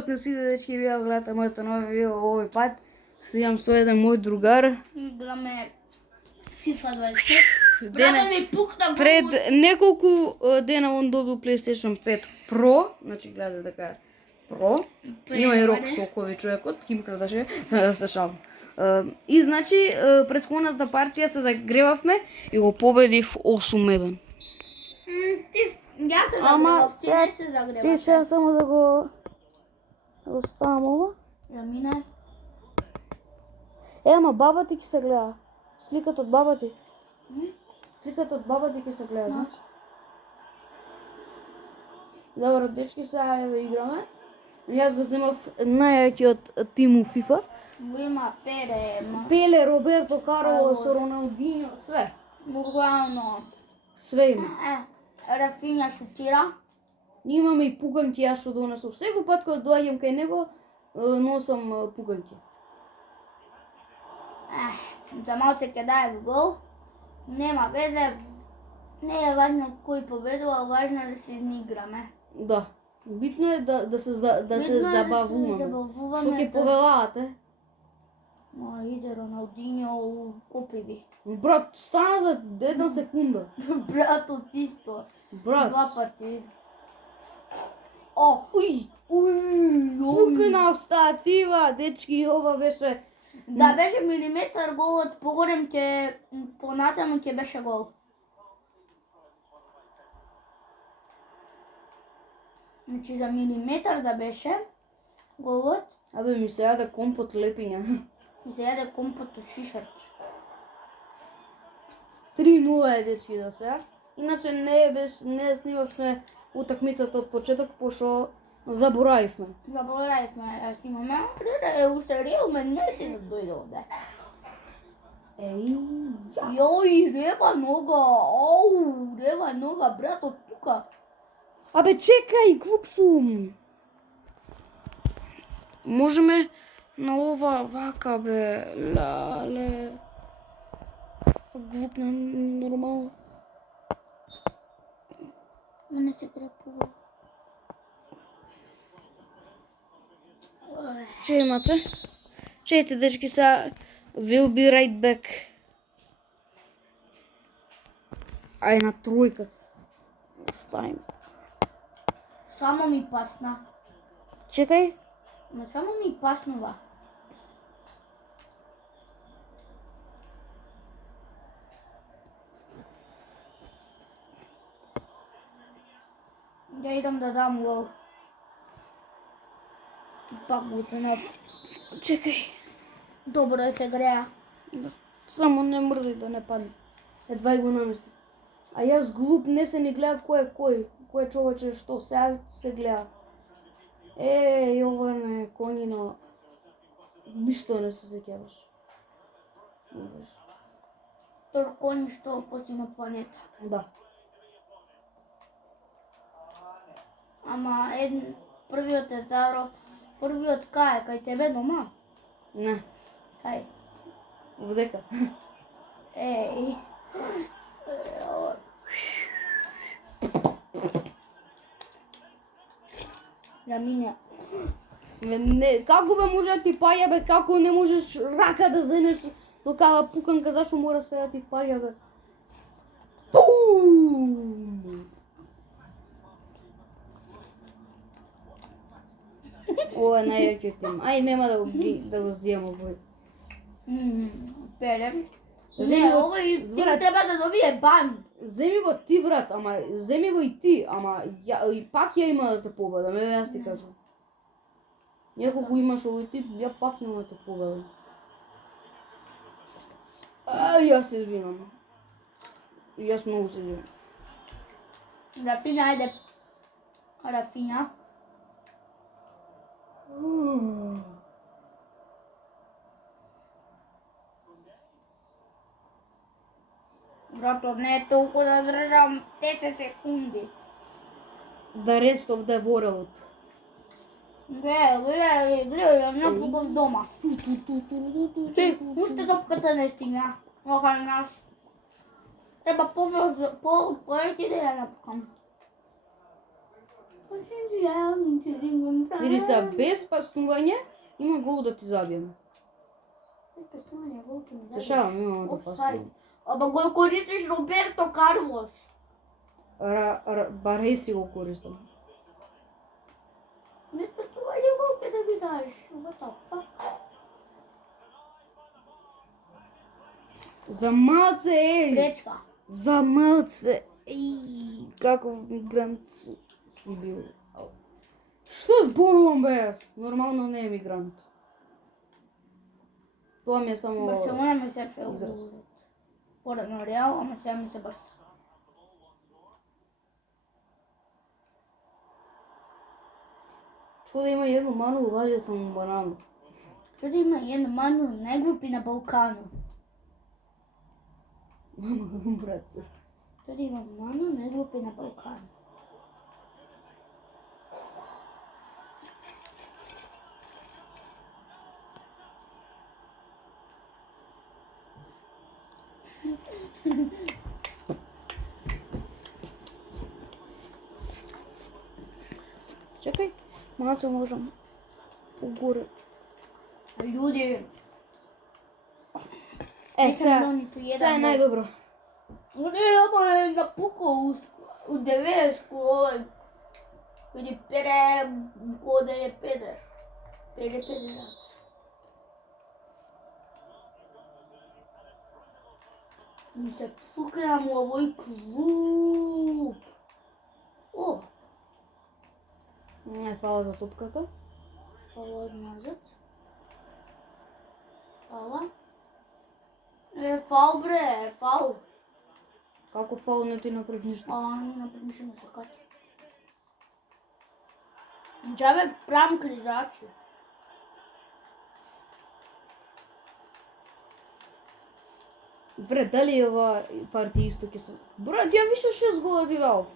Здраво сте сите дечки, вие гледате моето ново видео овој пат. Сидам со еден мој другар. Играме FIFA 25. Брате ми пукна Пред неколку дена он добил PlayStation 5 Pro, значи гледате дека Pro. Има и рок сокови човекот, Ким Кардашиан, се шалам. И значи претходната партија се загревавме и го победив 8-1. Јас се Ама загревав, ти не се загреваш. ти сега само да го ставам ова. Ја мина. Ама баба ти ќе се гледа. Сликата од баба ти. Сликата од баба ти ќе се гледа, знаеш? Добро, дечки, сега еве играме. Јас го земав најаќиот тим у FIFA. Го има Пере, Пеле, Роберто Карлос, Роналдиньо, све. буквално. Све има. Рафиња шутира. Имаме и пуканки, јас што донесов. Секој пат кога доаѓам кај него, носам пуканки. За малце ќе даде гол. Нема везе. Не е важно кој победува, важно е да се изиграме. Да. Битно е да се забавуваме. Што ќе повелаате? Ма иде Роналдиньо, купи ги. Брат, стана за една секунда. Брат от исто. Брат. Два пати. О, уј. Пукна статива, дечки, ова беше... Да беше милиметар голот погорем ќе понатаму ќе беше гол. Значи за милиметар да беше голот, Абе, ми се јаде компот лепиња. и се јаде компот од шишарки. 3-0 е, дечки, да се. Иначе не снимавме утакмицата од почеток, пошто заборавивме. Заборавивме, јас имаме, уште Реал не си дојде овде. Јој, рева нога, ау, рева нога, брат, од тука. Абе, чекај, глуп сум. Можеме на ова вака, бе, лале. Глуп на нормално. Не се крепува. Че имате? Чејте, дечки, са will be right back. Ај на тројка. Ставим. Само ми пасна. Чекај. Ма само ми паснува. Ја идам да дам гол. Пак го тенав. Чекај. Добро е се греа. Само не мрдај да не падне. Едва го намести. А јас глуп не се ни гледа кој е кој. Кој е човече што сега се гледа. Јоване, коњино. Ништо не се сеќаваш. Втор коњ што поти на планета. Да. Ама првиот е Заро. Првиот кај тебе дома? Не. Кај? Водека. Еј. Ја мине. Не, како бе може да ти паѓа, бе, како не можеш рака да земеш докава пуканка, зашо мора све да ти паѓа, бе? Пум! Ова е најјакиот тим. Ај, нема да го зијам овој. Перем. Земи Не, го, овој тим брат. треба да добие бан. Земи го ти, брат, ама земи го и ти, ама и пак ја има да те победам, еве јас ти кажам. Иако го имаш овој тип, ја пак има да те победам. Јас се извинам. Јас многу се извинам. Рафиња, ајде. Рафиња. Брато, не е толку да држам 10 секунди. The rest of the world. Гледај, напукав дома. Ти, Уште топката не стигна. Оха нас. Треба повеќе да ја напукам. Види сега, без паснување, има гол да ти забием. Се шалам, имам да паснување. Аба го користиш Роберто Карлос. Бареси го користам. Не паснување гол ке да ми даеш. What the fuck? За малце, еј! Пречка. За малце, еј! Каков мигрант си бил. Што зборувам бе јас? Нормално не е мигрант. Тоа ми е само Барселона ме се израз. Порано Реал, ама сега ми се Барса. Што да има едно ману, валја само банану. Што да има едно ману најглупи на Балкану? Брат. Што да има ману најглупи на Балкану? Чекај, малце можам погоре. Луѓе, Сега е најдобро. Ама е напукал у 90-ку овој. Види пере, кода е педер. Педерат. Ми се пукнам у овој клуб. О, Не фала за топката. фала назад. Фала. Фал бре, фал. Како фал не ти направи ништо. Не направи ништо на сакати. Джабе прам кризачу. Брат, дали ова партија исто ќе се... Брат, ја више 6 гола ти дав.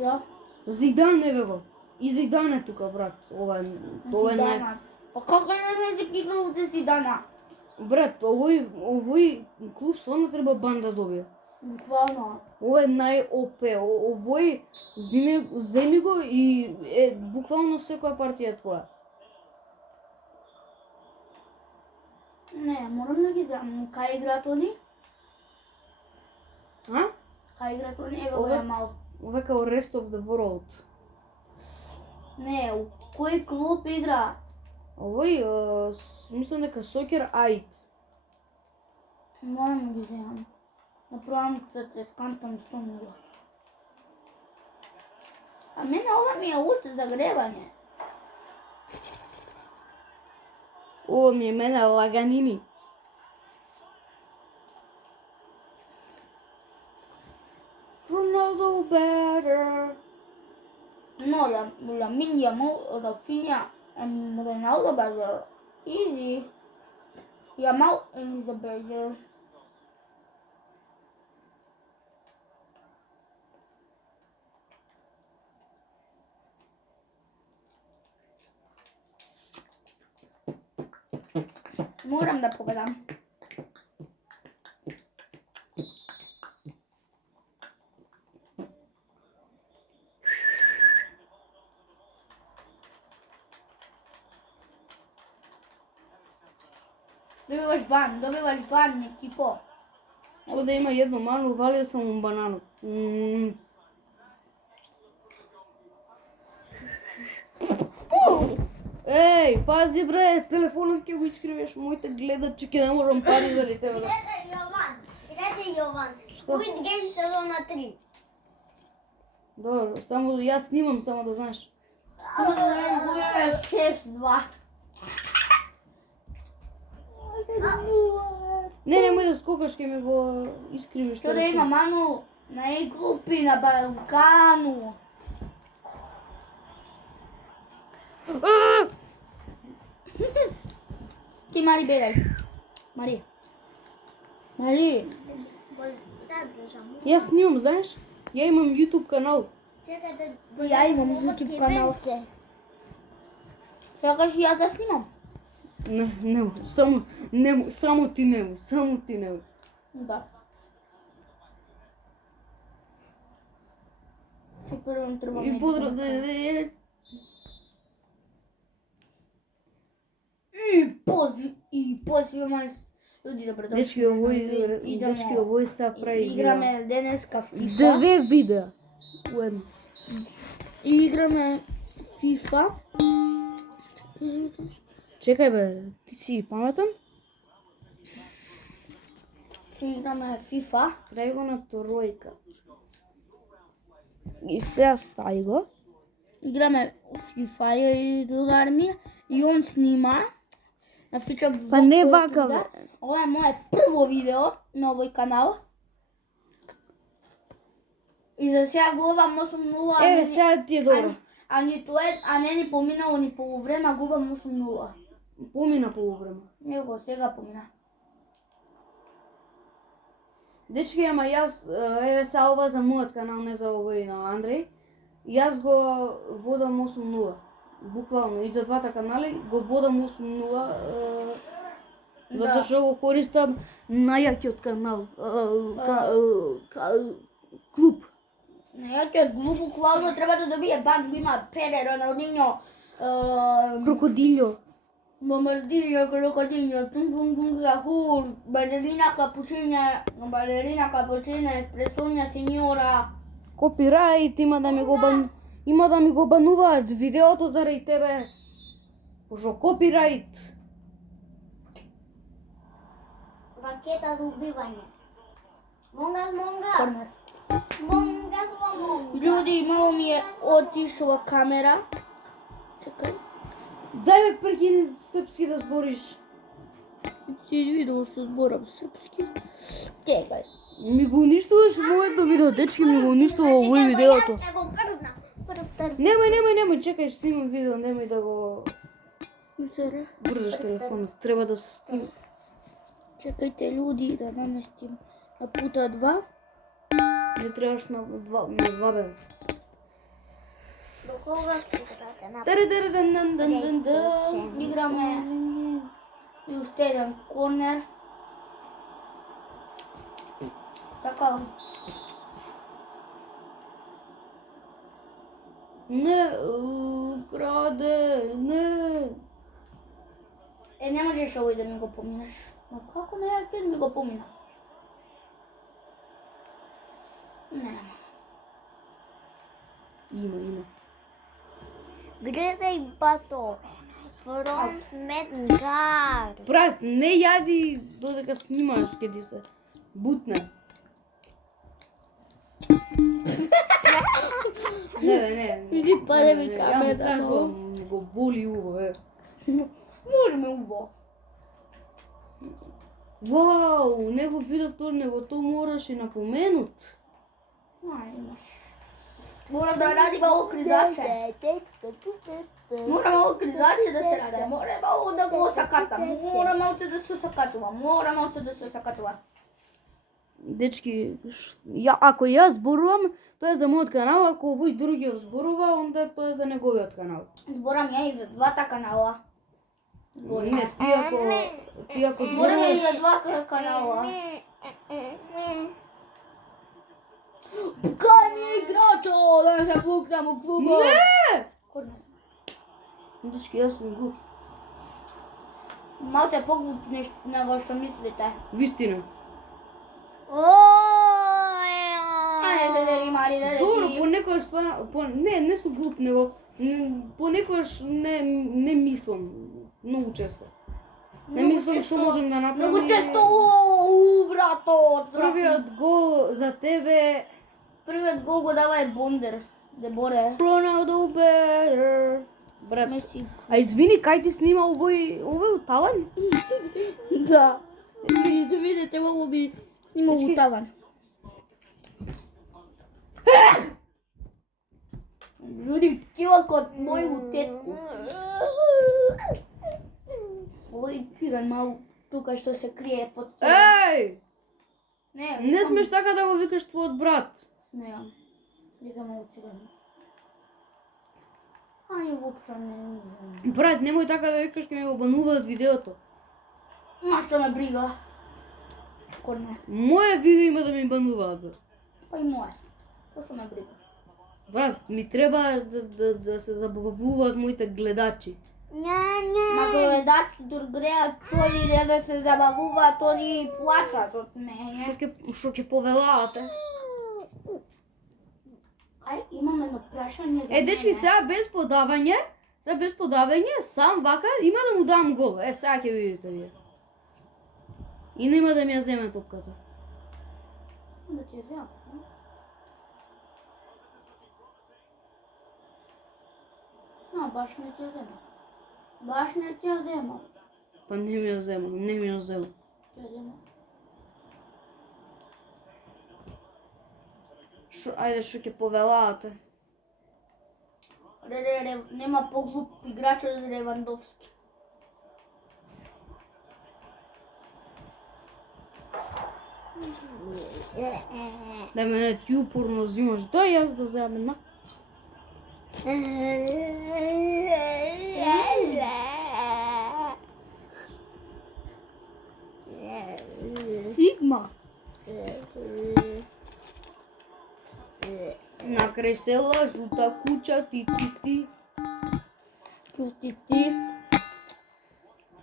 Да. Зидан е го. И Зидан е тука, брат. Ова е нај... Па како не ме се кикнал те си дана? Брат, овој клуб само треба бан да добие. Буквално. Ова е нај-ОП. Овој земи го и буквално секоја партија е твоја. Не, морам да ги знам. Кај играат они? А? Кај играат они? Еве го Ова- Јамал. Ова е као Rest of the World. Не, у кој клуб играат? Овој, мислам дека Soccer Aid. Морам да ги знам. Направам да те скантам 100 нула. А мене ова ми е уште загревање. Ова ми е мене лаганини. Ronaldo better. No, Lamine Yamal, Rafinha, and Ronaldo better. Easy. Yamal is the better. Moram da pogledam. Добиваш бан, екипо. Што да има едно ману, валија сам му банану. Еј, пази бре, телефонот ќе го искривеш, моите гледат, че ќе не можам пари заради тебе да... Идете Јован. Што? Squid Game сезона 3. Добро, само јас снимам, само да знаеш. Добиваш 6-2. Не, немој да скокаш, ќе ми го искривиш. Што да има ману најглупи на Балкану. Ти Мари бегај. Мари. Мари. Задржам. Јас снимам, знаеш? Ја имам YouTube канал. Чекај да... Ја имам YouTube канал. Сакаш и ја да снимам? Не, немој, само ти немој. Да. Прво ми треба И некој подро да да Поз имаме люди добро дошли. Дечки, овој се прави. Играме денеска FIFA. Две видеа. Уедно. И играме FIFA. Чекај бе, ти си паметен? И играме FIFA. Прави го на тројка. И сега стави го. Играме FIFA и другар ми и он снима на фича Па не вака, бе. Ова е моје прво видео на овој канал. И за сега губам 8-0. Еве, сега ти е добро. А не ни поминало ни полувреме, а губам 8-0. Помина полувреме. Него сега помина. Дечки, ама јас, еве сега ова за мојот канал, не за овој на Андреј. Јас го водам 8-0. Буквално, и за двата канали го водам 8-0. Затоа што го користам најакиот канал. Клуб. Нејакиот глупо Клаудио треба да добие бан, го има Пеле, Роналдиньо, Крокодилјо. Бомбардино, Крокодило, Тун Захур, Балерина Капучина, Еспресоња Синьора. Копирајт, има да ми го бануваат видеото заради тебе. Пошо копирајт. Ракета за убивање. Монгас. Корнер. Монгас. Ljudi, malo mi je otišla kamera. Čekaj. Дај бе, прекини српски да збориш. Ти видео што зборам српски. Чекај. Ми го уништуваш моето видео, дечки, ми го уништува овој видеото. Јас го првна. Немој, чекај, снимам видео, немој да го Мисера. брзаш телефонот, треба да се снима. Чекајте люди да наместим на пута 2. Не требаш на два бе. До кога ќе играте на Играме и уште еден корнер. Така. Не, краде, не. Не можеш овој да ми го поминеш. Но како не ќе ми го помина? Нема. Има. Гледај бато. Фронт медгар. Брат, не јади додека снимаш, ке ти се бутне. Не. Види, паде ми Ја камера, му кажувам, го боли уво, е. Може ме убо. Вау, него видов тоа, него тоа мораш и напоменут. Имаш. Мора да ради малко кризаче. Мора малко кризаче да се ради. Мора малко да го осаката. Мора малко да се осакатува. Дечки, ако јас зборувам, тоа е за мојот канал, ако овој другиот зборува, onda тоа е за неговиот канал. Зборам ја и за двата канала. Не, ти ако Зборам ја и за зборуваш... двата канала. Кај ми играчо, да не се пукнем у клуба. Не! Корнер. Дечки, јас сум глуп. Малко е по-глуп него што мислите. Вистина. Ајде да дери, Мари, да Добро, дери. понекогаш не сум глуп, него понекогаш не мислам многу често. Не мислам што можам да направам. Многу често, брато. Првиот гол за тебе. Првиот гол го дава е Бондер. Деборе. Роналдо better. Брат, Меси. а извини, кај ти снима овој утаван? Да. И да видите, малку би снимал Дечки. утаван. Люди, кила код моју тетку. Овој тиган мал тука што се крие под Еј! Не, Не смеш така да го викаш твојот брат. смеам. Викам овој тиган. Ај, воопшто не знам. Брат, немој така да викаш, ке ме го бануваат видеото. Ма што ме брига. Корнер. Моје видео има да ми бануваат, бе. Па и моје. Што ме брига. Брат, ми треба да се забавуваат моите гледачи. Ма гледачите греат, тој не да се забавуваат, тој плачат од смеење. Што ќе повелавате? Ај, имам едно прашање за Дечки, сега без подавање, сам вака има да му дам гол. Сега ќе видите вие. И нема да ми ја земе топката. Да ти ја земам. Баш не ти ја земам. Баш не ти ја земам. Па не ми ја земам. Ти ја земам. Ајде, што ќе повелавате? Нема поглуп играч од Левандовски. Да мене ти упорно взимаш. Дај јас да земам една. Сигма. Накрај села, жута куќа, ти. Ти.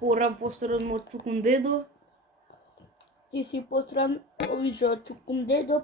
Фора посредно од Чукундедо. Ти си посран овише од Чукундедо.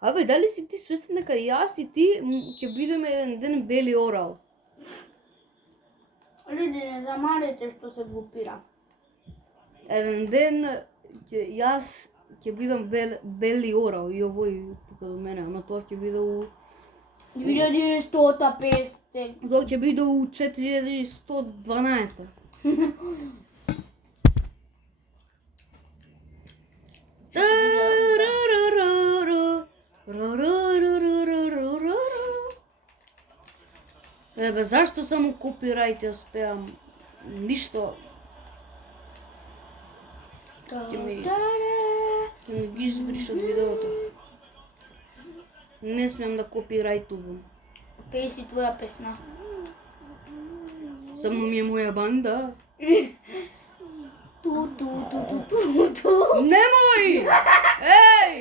Абе, дали си ти свесен дека јас и ти ќе бидеме еден ден бели орал? Люди, не замарете што се глупира. Еден ден јас ќе бидам бели орал и овој тука до мене, ама тоа ќе биде у 2150. тоа ќе биде у 4112. Бе, зашто само копирајт ја спеам? Ништо. Ќе ми ги избриш од видеото. Не смеам да копирајтувам. Пеј си твоја песна. Само ми е моја банда. Ту. Немој! Еј!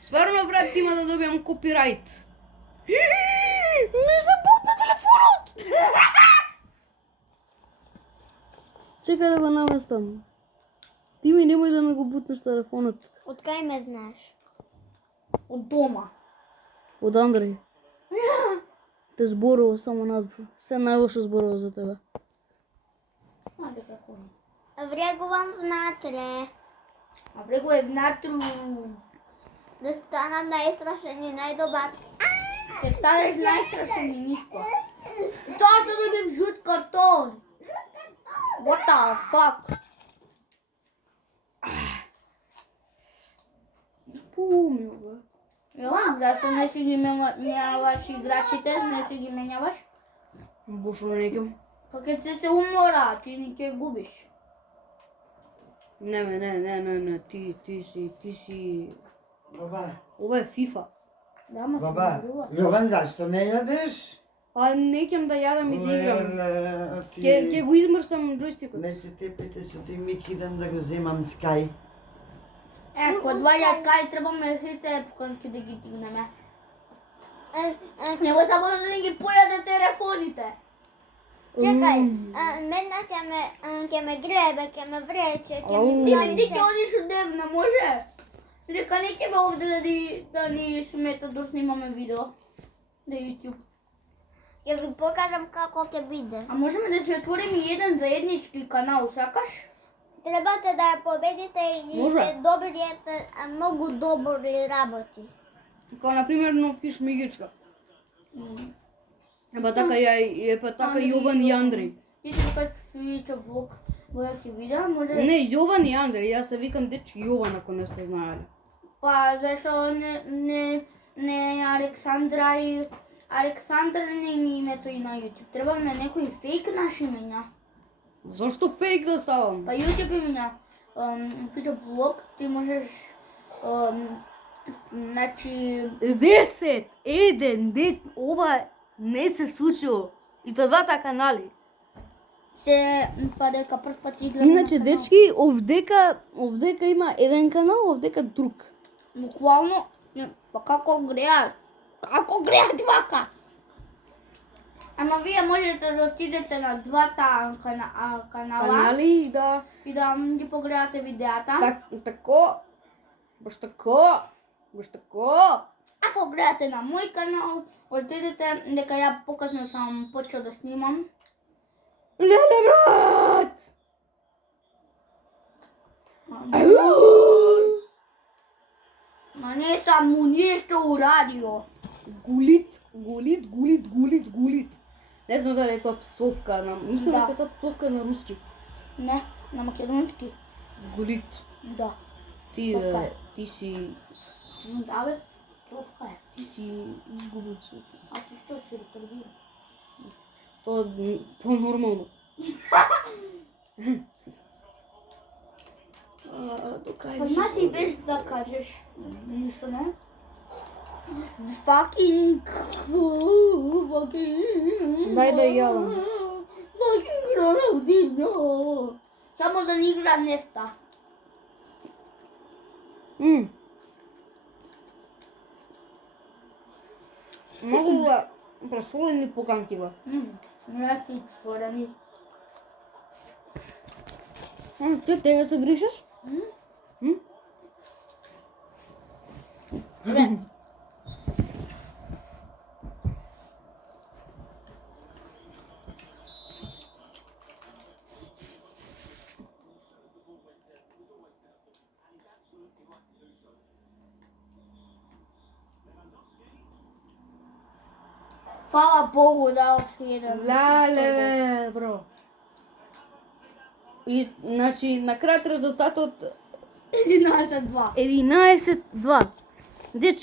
Стварно, брат, има да добијам копирајт. Ми се бутна телефонот! Чекај да го наместам. Ти ми немој да ме го бутнеш телефонот. Од кај ме знаеш? Од дома. Од Андреј. Те зборува само надвор. Се најлошо зборува за тебе. Ајде како. Врегувам внатре. А влего е внатру. Да станам најстрашен и најдобар. Ќе станеш најстрашен и нишко. Тоа што добив жут картон. What the fuck? Помио, бе. Јо, зашто не си ги менјаваш играчите, не си ги менјаваш? Бошо не ќам. Па ќе ти се умора, ти не ќе губиш. Не, ти си... Баба, Ова е FIFA. Да, ма баба, се уморува. Јован, зашто не јадеш? Па не ќам да јадам и да играм. Леле, Ќе го измрсам джойстикот. Не се тепете со ти мик, идам да го земам Sky. Код ваѓа кај требаме сите поканки да ги дигнеме. Нема само да не ги појаде телефоните. Чекај, мене ќе ме гребе, ќе ме врече, ќе ми Ти ќе одиш одевна, може? Дека не ќе бе овде да ни смета да снимаме видео на YouTube. Ќе ви покажам како ќе биде. А можеме да се отвориме и еден заеднички канал, сакаш? Требате да ја победите и Може. ќе добриете многу добри работи. Као например нов фиш мигичка. Еба така така Јован и Андреј. Ти се викаш Фича влог, боја ќе видеа, може? Не, Јован и Андреј, јас се викам дечки Јован ако не сте знаеле. Па зашто не Александра и Александр не ми името и на YouTube. Треба на некој фейк наши имења. Зашто фейк да ставам? Па YouTube имења, Фича влог, ти можеш значи 10, 1, ова не се случило. И та двата канали. се па дека прв пат ти гледам. Иначе, дечки, овдека има еден канал, овдека друг. Буквално, па како греат? Како греат вака? можете да отидете на двата канала Канали, да. и да ги погледате видеата. Тако. Баш тако. Ако гледате на мој канал, отидете дека ја покасно сам почел да снимам. Леле, брат! Ма не сам му нешто урадио. Гулит. Не знам дали е тоа пцовка на... Мислам Да. дека е тоа пцовка на руски. Не, на македонски. Гулит. Да. Ти си... Да бе, товка е. Ти си изгубен свест. А ти што си ретардиран? Тоа е по-нормално. Па значи без да кажеш ништо не? Fucking Дај да јавам. Fucking Ronaldinho. Само да не игра нефта. Многу пресолени поканки ба. Не си створени. Ти тебе се бришеш? Не. Фала Богу дал си еден. Леле, бро. И, значи, на крајот резултатот 11-2. 11-2. Дечки,